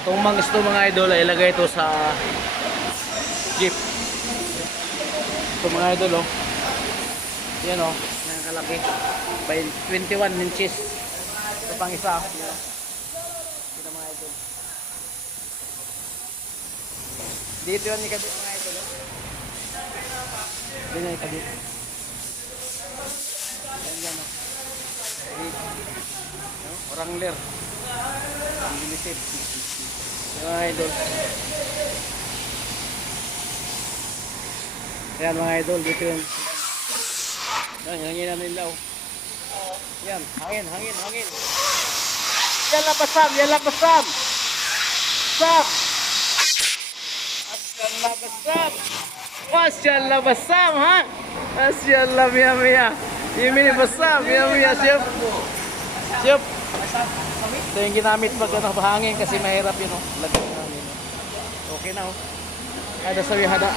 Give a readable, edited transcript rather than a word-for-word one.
Itong mangis to mga idol, ay ilagay ito sa jeep. Ito mga idol, oh. Yan, oh. Yan kalaki. By 21 inches. Ito pang isa. Yan. Ito mga idol. Dito yan ikabit mga idol, oh. Yan yan ikabit. Yan yan, oh. Wrangler. Limited. Yan mga idol. Yan mga idol, dito yun. Yan, hangin na nila, oh. Yan, hangin, hangin, hangin. Yan lang pa, Sam, yan lang pa, Sam. Sam. Masyallah ba, Sam. Masyallah ba, Sam, ha? Masyallah, miya, miya. Yemini ba, Sam, miya, miya, siyop. Siyop. Ito yung ginamit pag ano, bahangin kasi mahirap yun, oh. Lagyan namin. Okay na, oh. Ada sabi hada.